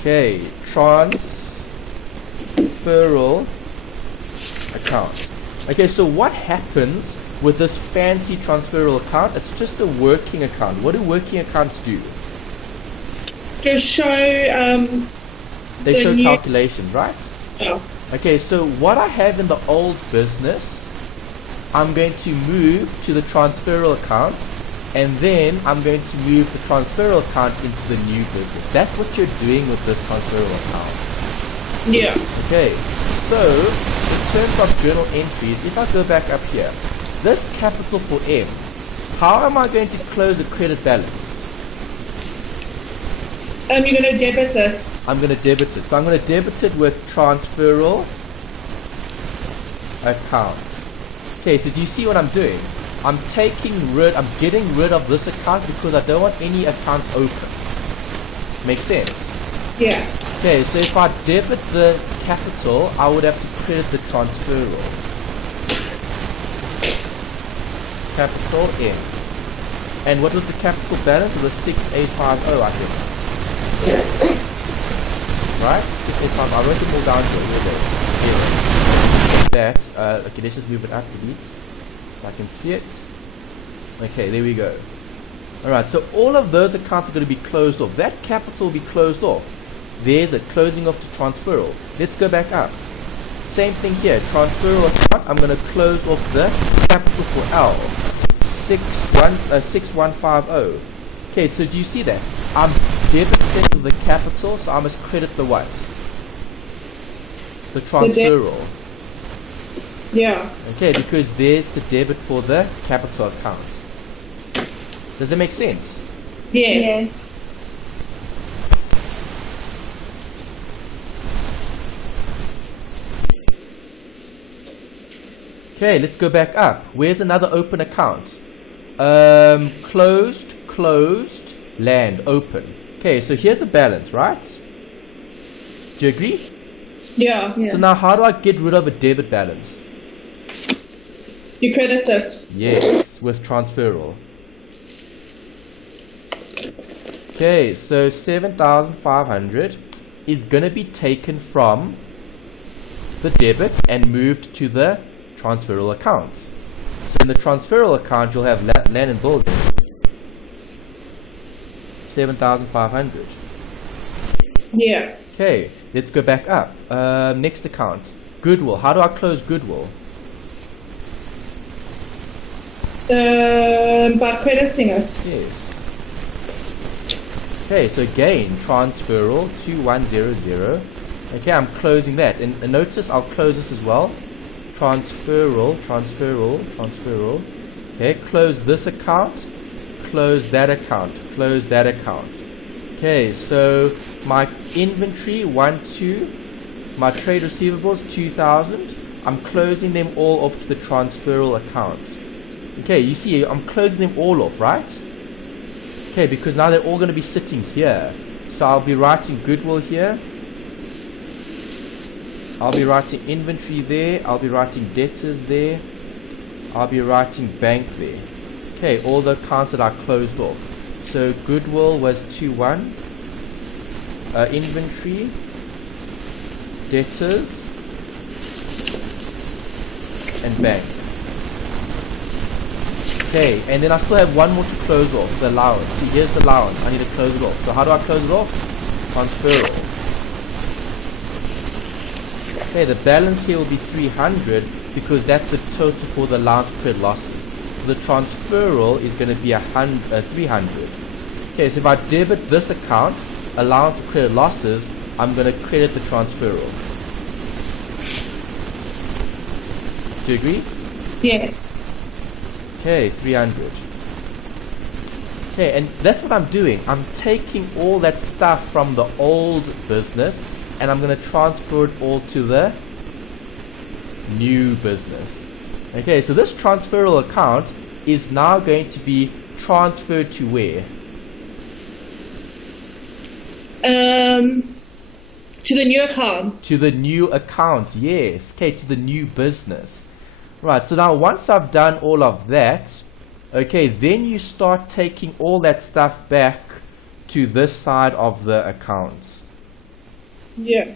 Okay, transferal account. Okay, so what happens with this fancy transferal account? It's just a working account. What do working accounts do? To show They the show new- calculations, right? Oh. Okay, so what I have in the old business, I'm going to move to the transferal account, and then I'm going to move the transferal account into the new business. That's what you're doing with this transferal account. Yeah. Okay, so in terms of journal entries, if I go back up here, this capital for M, how am I going to close a credit balance? You're going to debit it. I'm going to debit it. So I'm going to debit it with transferal account. Okay, so do you see what I'm doing? I'm getting rid of this account because I don't want any accounts open. Makes sense? Yeah. Okay, so if I debit the capital, I would have to credit the transferal. Capital M. And what was the capital balance? It was 6850, I think. Right? 6850. I wrote them all down here. That. Okay, let's just move it up to delete so I can see it. Okay, there we go. Alright, so all of those accounts are going to be closed off. That capital will be closed off. There's a closing off to transferal. Let's go back up. Same thing here. Transferal account, I'm going to close off the capital for L. 6150. Okay, so do you see that? I'm debiting the capital, so I must credit the what? The transferal. Yeah. Okay, because there's the debit for the capital account. Does that make sense? Yes. Okay, let's go back up. Where's another open account? Closed, land, open. Okay, so here's the balance, right? Do you agree? Yeah. So now how do I get rid of a debit balance? You credit it. Yes, with transferal. Okay, so 7,500 is going to be taken from the debit and moved to the transferal account. So in the transferal account, you'll have land and buildings. 7,500. Yeah. Okay, let's go back up. Next account. Goodwill. How do I close goodwill? By crediting it. Yes. Okay, so again, transferal 2100. Okay, I'm closing that. And notice I'll close this as well. Transferal. Okay, close this account. Close that account. Close that account. Okay, so my inventory 12, my trade receivables 2000. I'm closing them all off to the transferal account. Okay, you see, I'm closing them all off, right? Okay, because now they're all going to be sitting here. So I'll be writing goodwill here. I'll be writing inventory there. I'll be writing debtors there. I'll be writing bank there. Okay, all the accounts that I closed off. So goodwill was 21. Inventory, debtors, and bank. Okay, and then I still have one more to close off, the allowance. See, here's the allowance. I need to close it off. So how do I close it off? Transferal. Okay, the balance here will be 300 because that's the total for the allowance for credit losses. So the transferal is going to be 300. Okay, so if I debit this account, allowance for credit losses, I'm going to credit the transferal. Do you agree? Yes. Okay, 300. Okay, and that's what I'm doing. I'm taking all that stuff from the old business and I'm going to transfer it all to the new business. Okay, so this transferal account is now going to be transferred to where? To the new account. To the new accounts, yes. Okay, to the new business. Right, so now once I've done all of that, okay, then you start taking all that stuff back to this side of the account. Yeah.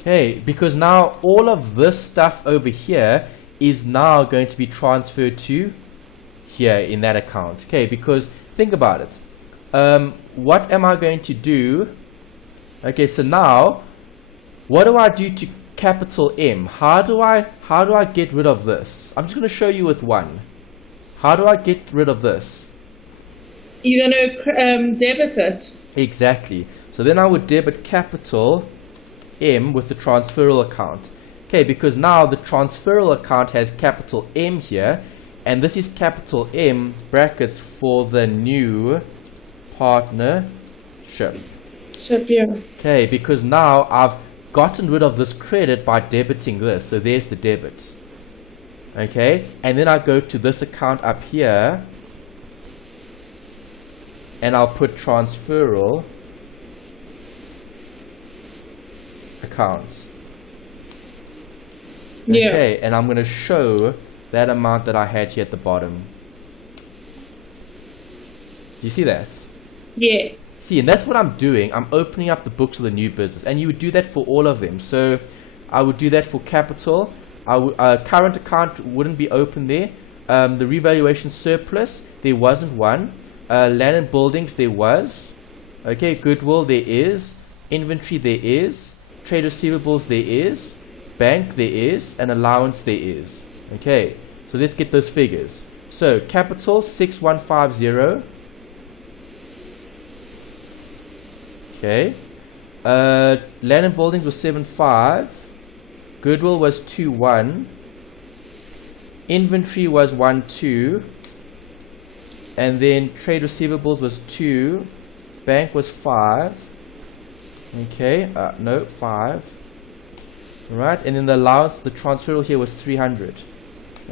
Okay, because now all of this stuff over here is now going to be transferred to here in that account. Okay, because think about it. What am I going to do? Okay, so now what do I do to capital M? How do I get rid of this? I'm just going to show you with one. How do I get rid of this? You're going to debit it. Exactly. So then I would debit capital M with the transferal account. Okay, because now the transferal account has capital M here, and this is capital M brackets for the new partnership. Yeah. Okay, because now I've gotten rid of this credit by debiting this. So there's the debit. Okay, and then I go to this account up here and I'll put transferal account. Yeah. Okay, and I'm going to show that amount that I had here at the bottom. Do you see that? Yeah. See, and that's what I'm doing. I'm opening up the books of the new business, and you would do that for all of them. So I would do that for capital. Current account wouldn't be open there. The revaluation surplus, there wasn't one. Land and buildings, there was. Okay, goodwill, there is. Inventory, there is. Trade receivables, there is. Bank, there is. And allowance, there is. Okay, so let's get those figures. So capital 6150. Okay, land and buildings was 75. Goodwill was 21. Inventory was 12. And then trade receivables was 2. Bank was 5. Okay, no, 5. Right, and then the allowance, the transferal here was 300.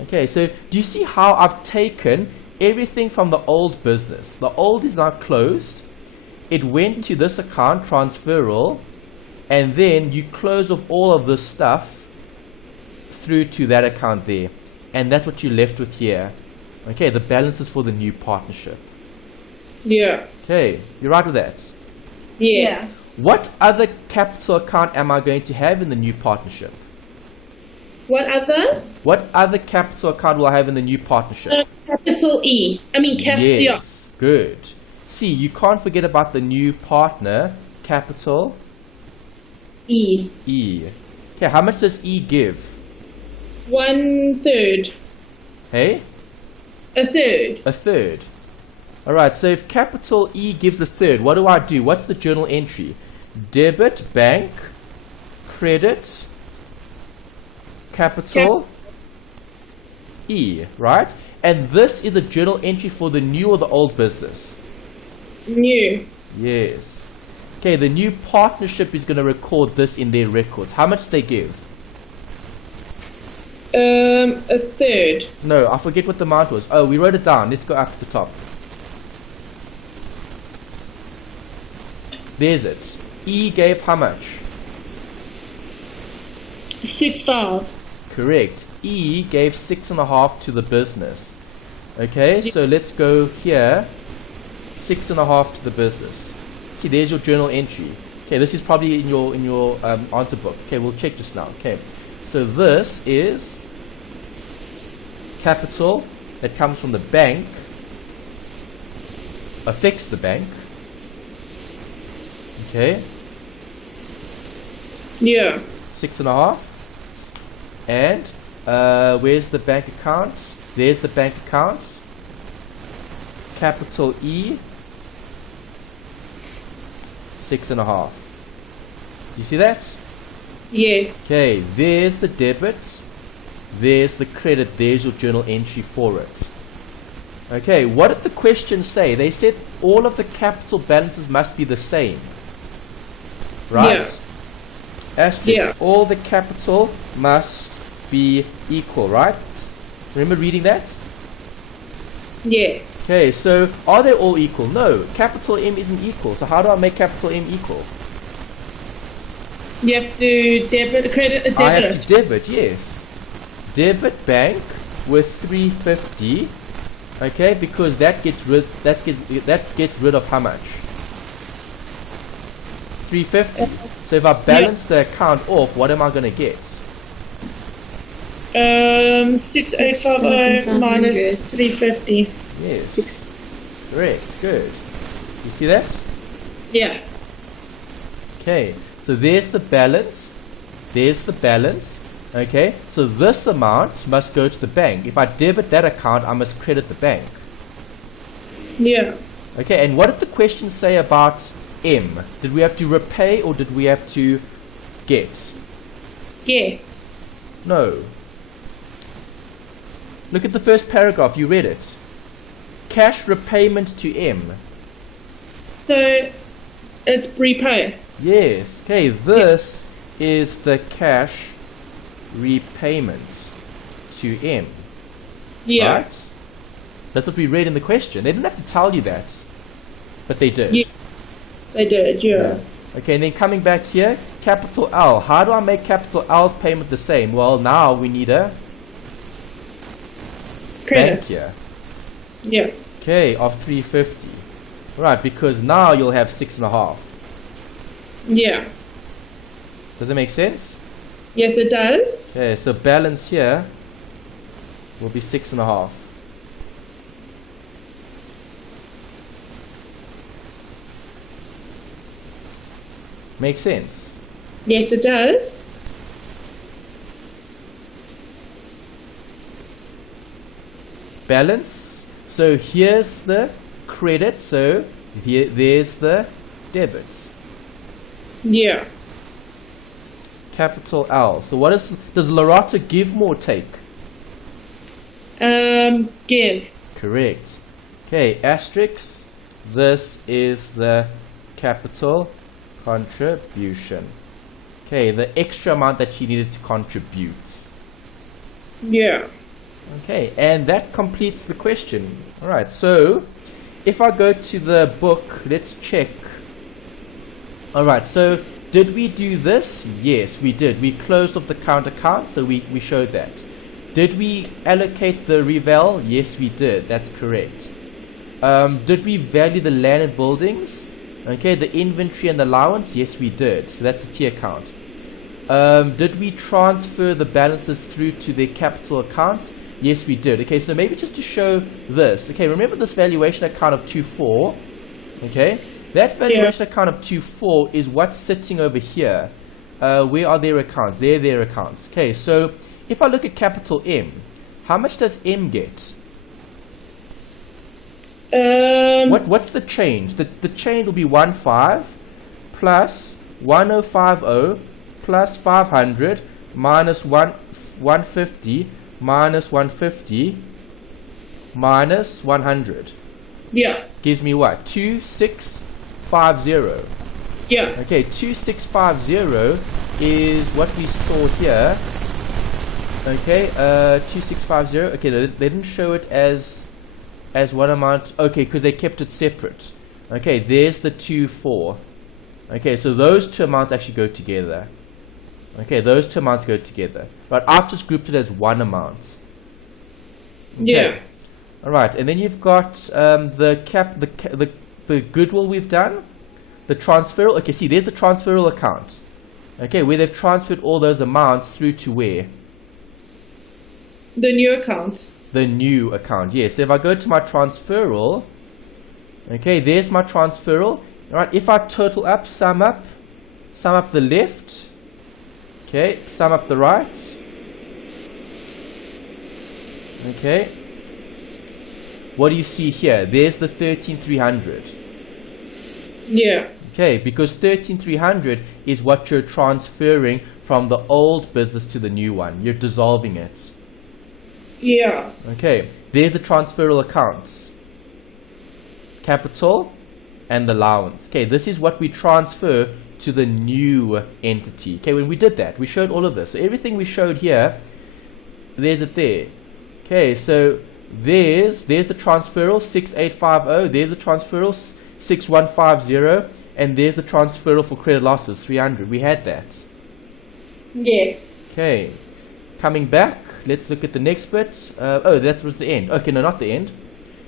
Okay, so do you see how I've taken everything from the old business? The old is now closed. It went to this account, transferal, and then you close off all of this stuff through to that account there. And that's what you're left with here. Okay, the balance is for the new partnership. Yeah. Okay, you're right with that? Yes. What other capital account am I going to have in the new partnership? What other? What other capital account will I have in the new partnership? Capital E. I mean, Yes, good. C, you can't forget about the new partner, capital E. E. Okay, how much does E give? 1/3. Hey? A third. A third. Alright, so if capital E gives a third, what do I do? What's the journal entry? Debit, bank, credit, capital E, right? And this is a journal entry for the new or the old business? New. Yes. Okay, the new partnership is going to record this in their records. How much they give? A third. No, I forget what the amount was. Oh, we wrote it down. Let's go up to the top. There's it. E gave how much? 6/5. Correct. E gave 6.5 to the business. Okay, so let's go here. 6.5 to the business. See, there's your journal entry. Okay, this is probably in your answer book. Okay, we'll check just now. Okay, so this is capital that comes from the bank, affects the bank. Okay, Yeah. 6.5. And where's the bank account? There's the bank account. Capital E, 6.5. You see that? Yes. Okay, there's the debit, there's the credit, there's your journal entry for it. Okay, what did the question say? They said all of the capital balances must be the same. Right? Yeah. Asterisk, Yeah. all the capital must be equal, right? Remember reading that? Yes. Okay, so are they all equal? No, capital M isn't equal. So how do I make capital M equal? You have to debit, credit, debit. I have to debit, yes. Debit bank with 350. Okay, because that gets rid of how much? 350. So if I balance the account off, what am I going to get? 6850 minus 350. Yes. Correct. Good. You see that? Yeah. Okay. So there's the balance. There's the balance. Okay. So this amount must go to the bank. If I debit that account, I must credit the bank. Yeah. Okay. And what did the question say about M? Did we have to repay or did we have to get? Get. No. Look at the first paragraph. You read it. Cash repayment to M. So it's repay. Yes. Okay. This is the cash repayment to M. Yeah. Right? That's what we read in the question. They didn't have to tell you that, but they did. Yeah. They did, yeah. Okay, and then coming back here, capital L. How do I make capital L's payment the same? Well, now we need a Credit. bank here. Yeah. Okay, of 350. Right, because now you'll have 6.5. Yeah. Does it make sense? Yes, it does. Okay, so balance here will be 6.5. Make sense? Yes, it does. Balance. So here's the credit. So there's the debit. Yeah. Capital L. So what does Lorata give more take? Give. Correct. Okay, asterisk. This is the capital contribution. Okay, the extra amount that she needed to contribute. Yeah. Okay, and that completes the question. Alright, so if I go to the book, let's check. Alright, so did we do this? Yes, we did. We closed off the current account, so we showed that. Did we allocate the reval? Yes, we did. That's correct. Did we value the land and buildings? Okay, the inventory and allowance? Yes, we did. So that's the T account. Did we transfer the balances through to their capital accounts? Yes, we did. Okay, so maybe just to show this. Okay, remember this valuation account of 2.4? Okay, that valuation account of 24 is what's sitting over here. Where are their accounts? They're their accounts. Okay, so if I look at capital M, how much does M get? What's the change? The change will be 15 plus 1050 plus 500 minus 150 minus 150 minus 100. Yeah. Gives me what? 2650. Yeah. Okay, 2650 is what we saw here. Okay, 2650. Okay, they didn't show it as one amount. Okay, because they kept it separate. Okay, there's the 24. Okay, so those two amounts actually go together. Okay, those two amounts go together. Right, I've just grouped it as one amount. Okay. Yeah. All right, and then you've got the goodwill we've done, the transferal. Okay, see, there's the transferal account. Okay, where they've transferred all those amounts through to where? The new account. The new account. Yes. So if I go to my transferal, okay, there's my transferal. All right. If I total up, sum up the left. Okay, sum up the right. Okay. What do you see here? There's the 13,300. Yeah. Okay, because 13,300 is what you're transferring from the old business to the new one. You're dissolving it. Yeah. Okay, there's the transferal accounts. Capital and allowance. Okay, this is what we transfer to the new entity. Okay, when we did that, we showed all of this. So everything we showed here, there's it there. Okay, so there's the transferal 6850, there's the transferal 6150, and there's the transferal for credit losses 300. We had that. Yes. Okay, coming back, let's look at the next bit. Oh, that was the end. Okay, no, not the end.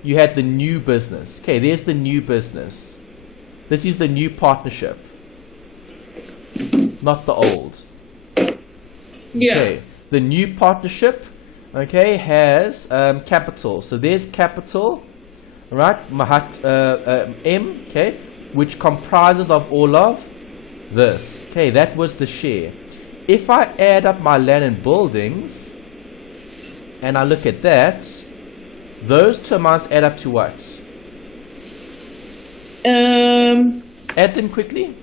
You had the new business. Okay, there's the new business. This is the new partnership, not the old. Yeah. Okay, the new partnership, okay, has capital. So there's capital, right? M, okay, which comprises of all of this. Okay, that was the share. If I add up my land and buildings, and I look at that, those two amounts add up to what? Add them quickly.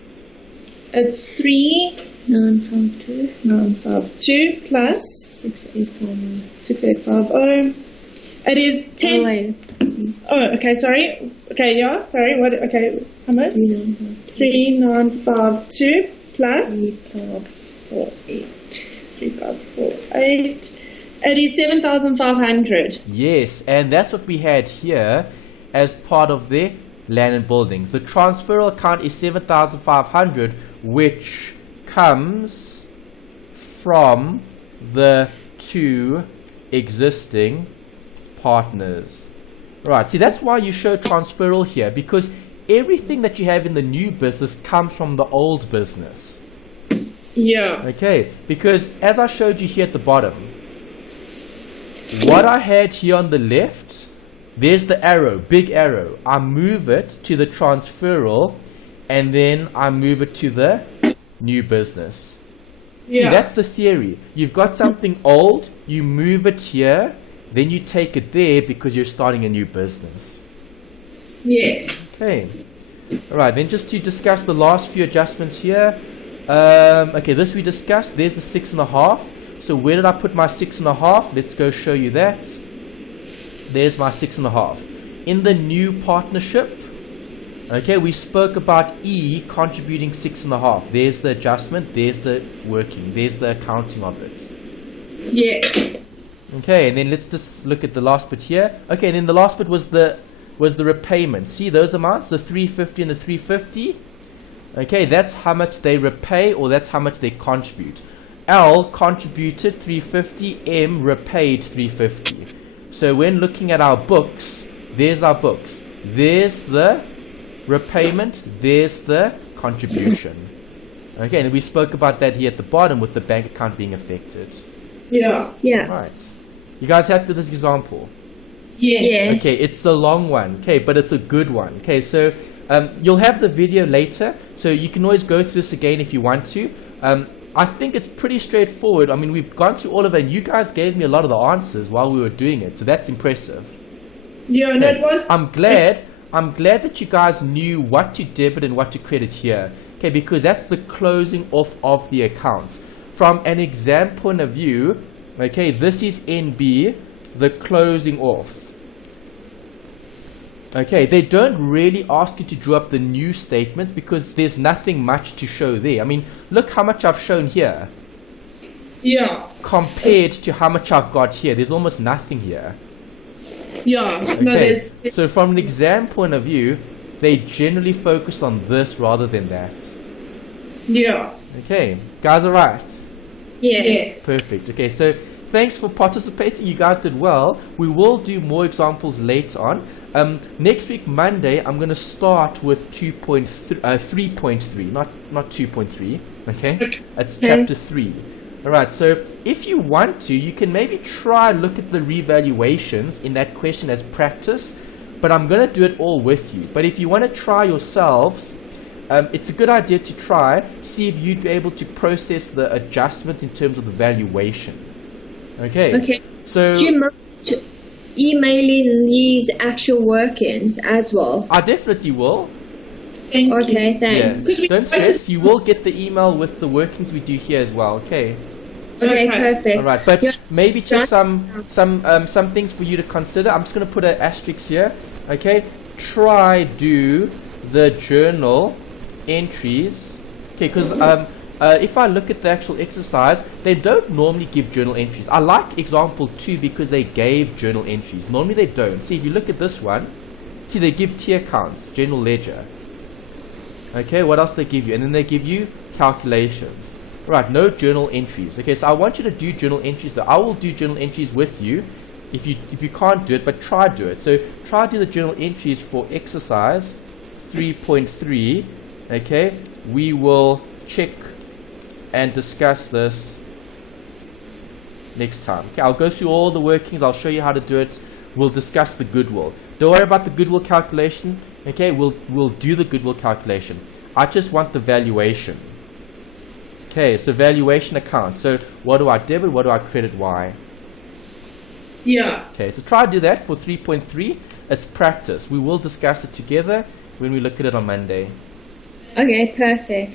It's 3,952 plus 6850. It is 10. Oh, wait. Oh, okay, sorry. Okay, yeah, sorry. What? Okay, how much? 3,952 plus 3,548. It is 7,500. Yes, and that's what we had here as part of the land and buildings. The transferal account is 7,500, which comes from the two existing partners. Right, see, that's why you show transferal here, because everything that you have in the new business comes from the old business. Yeah. Okay, because as I showed you here at the bottom, what I had here on the left, there's the arrow, big arrow. I move it to the transferal, and then I move it to the new business. Yeah. See, that's the theory. You've got something old, you move it here, then you take it there because you're starting a new business. Yes. Okay. Alright, then just to discuss the last few adjustments here. Okay, this we discussed. There's the 6.5. So where did I put my 6.5? Let's go show you that. There's my 6.5. In the new partnership, okay, we spoke about E contributing 6.5. There's the adjustment, there's the working, there's the accounting of it. Yes. Okay, and then let's just look at the last bit here. Okay, and then the last bit was the repayment. See those amounts, the 350 and the 350? Okay, that's how much they repay, or that's how much they contribute. L contributed 350, M repaid 350. So when looking at our books, there's our books. There's the repayment, there's the contribution. Okay, and we spoke about that here at the bottom with the bank account being affected. Yeah. Yeah. Right. You guys happy with this example? Yes. Okay, it's a long one, okay, but it's a good one. Okay, so You'll have the video later, so you can always go through this again if you want to. I think it's pretty straightforward. I mean, we've gone through all of it, and you guys gave me a lot of the answers while we were doing it, so that's impressive. Yeah, no, it was. I'm glad that you guys knew what to debit and what to credit here. Okay, because that's the closing off of the account. From an exam point of view, okay, this is NB, the closing off. Okay, they don't really ask you to draw up the new statements because there's nothing much to show there. I mean, look how much I've shown here. Yeah. Compared to how much I've got here, there's almost nothing here. Yeah. Okay. No, there's. So from an exam point of view, they generally focus on this rather than that. Yeah. Okay, guys are right. Yes. Perfect. Okay, so thanks for participating. You guys did well. We will do more examples later on. Next week, Monday, I'm going to start with 3.3, not 2.3. Okay, it's chapter 3. All right. So if you want to, you can maybe try look at the revaluations in that question as practice. But I'm going to do it all with you. But if you want to try yourselves, it's a good idea to try, see if you'd be able to process the adjustments in terms of the valuation. Okay. So do you mind emailing these actual work-ins as well? I definitely will. Okay, thanks. Yeah. Don't stress. You will get the email with the workings we do here as well. Okay. Okay, perfect. All right, but maybe just some things for you to consider. I'm just going to put an asterisk here. Okay. Try do the journal entries. Okay, because if I look at the actual exercise, they don't normally give journal entries. I like example 2 because they gave journal entries. Normally they don't. See, if you look at this one, see they give tier counts, general ledger. Okay, what else they give you? And then they give you calculations. Right, no journal entries. Okay, so I want you to do journal entries though. I will do journal entries with you if you can't do it, but try do it. So try do the journal entries for exercise 3.3. Okay, we will check and discuss this next time. Okay, I'll go through all the workings. I'll show you how to do it. We'll discuss the goodwill. Don't worry about the goodwill calculation. Okay, we'll do the goodwill calculation. I just want the valuation. Okay, so valuation account. So what do I debit? What do I credit? Why? Yeah. Okay, so try to do that for 3.3. It's practice. We will discuss it together when we look at it on Monday. Okay, perfect.